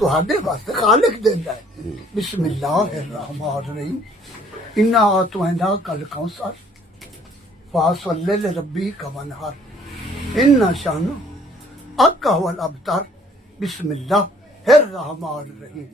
تہاڈے واسطے خالق دیندا ہے بسم اللہ الرحمن الرحیم انا اعطیناک الکوثر فصلی لربک وانحر ان شانئک هو الابتر بسم اللہ الرحمن الرحیم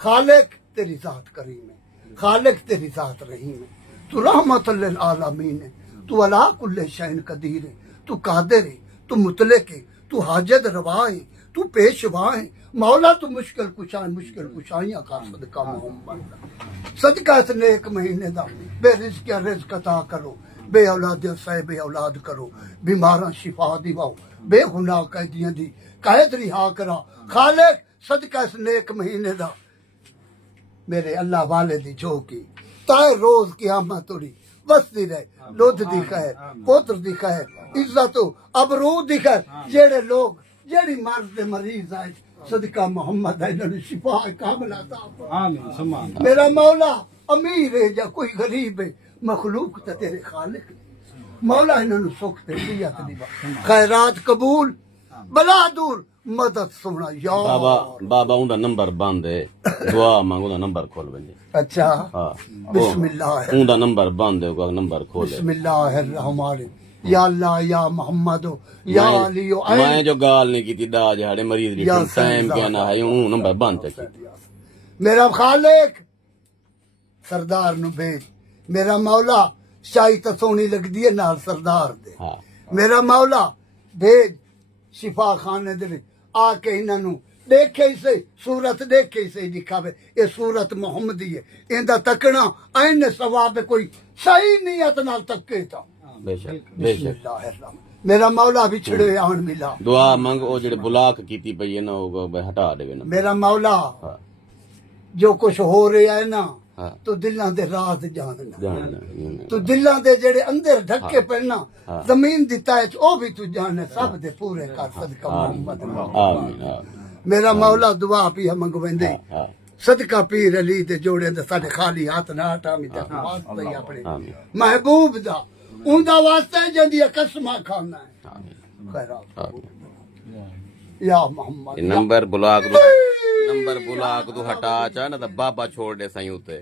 خالق تیری ذات کریم ہے خالق تیری ذات رحیم ہے تو رحمت للعالمین ہے تو علی کل شیء قدیر ہے تو قادر ہے تو مطلق ہے تو حاجت روا ہے تو پیشوا ہے مولا تو مشکل کشائیاں کا صدقہ محمد صدقہ اس نیک مہینے دا بے رزق رزق عطا کرو بے اولاد صاحب اولاد کرو بیماراں شفا دیواؤ بے گناہ قیدیاں دی قید رہا کرا خالق صدقہ اس نیک مہینے دا میرے اللہ والے دی جو کی تائے روز قیامت توڑی وستی رہے لوت دی خیر پوتر دی خیر عزت و ابرو دی خیر جیڑے لوگ جیڑی مرض دے مریض آئے صدقہ محمد ہے انہوں نے شفا کامل عطا فرما میرا مولا امیر ہے یا کوئی غریب ہے مخلوق تے تیرے خالق مولا انہوں نے سکھ تے دیت دیوا خیرات قبول بلا دور مدد سونا یا بابا اون دا نمبر بند ہے دعا مانگو دا نمبر کھول ونجے اچھا ہاں بسم اللہ اون دا نمبر بند ہے او نمبر کھول بسم اللہ الرحمن یا اللہ یا محمد یا علی میں جو گال نہیں کی دا جہاڑے مریض دی یا ٹائم کہنا ہے اون نمبر بند ہے میرا خالق سردار نو بھیج میرا مولا شاہی تو سونی لگ دی ہے نال سردار دے ہاں میرا مولا بھیج شفا خانے دے آ کے انہاں نو دیکھے سے صورت دیکھے سے دکھاوے یہ صورت محمدی ہے ایندا تکنا این ثواب کوئی صحیح نیت نال تکے تا بے شک بے بسم شک اللہ الرحمن میرا مولا بچھڑے آن ملا دعا مانگ او جڑے بلاک کیتی پئی ہے نا او ہٹا دے نا میرا مولا ہاں جو کچھ ہو رہا ہے نا ہاں تو دلاں دے راز جاننا جاننا تو دلاں دے جڑے اندر ڈھکے پہنا زمین دی تائے او بھی تو جانے سب دے پورے کر صدقہ محمد آمین آمین میرا مولا دعا پی منگویندے ہاں صدقہ پیر علی دے جوڑے دے ساڈے خالی ہاتھ نہ ہٹا می تے واسطے ہی اپنے آمین محبوب دا اوندا واسطے جندی قسمہ کھانا ہے خیرات یا محمد نمبر بلاک تو ہٹا چا نا بابا چھوڑ دے سائیں تے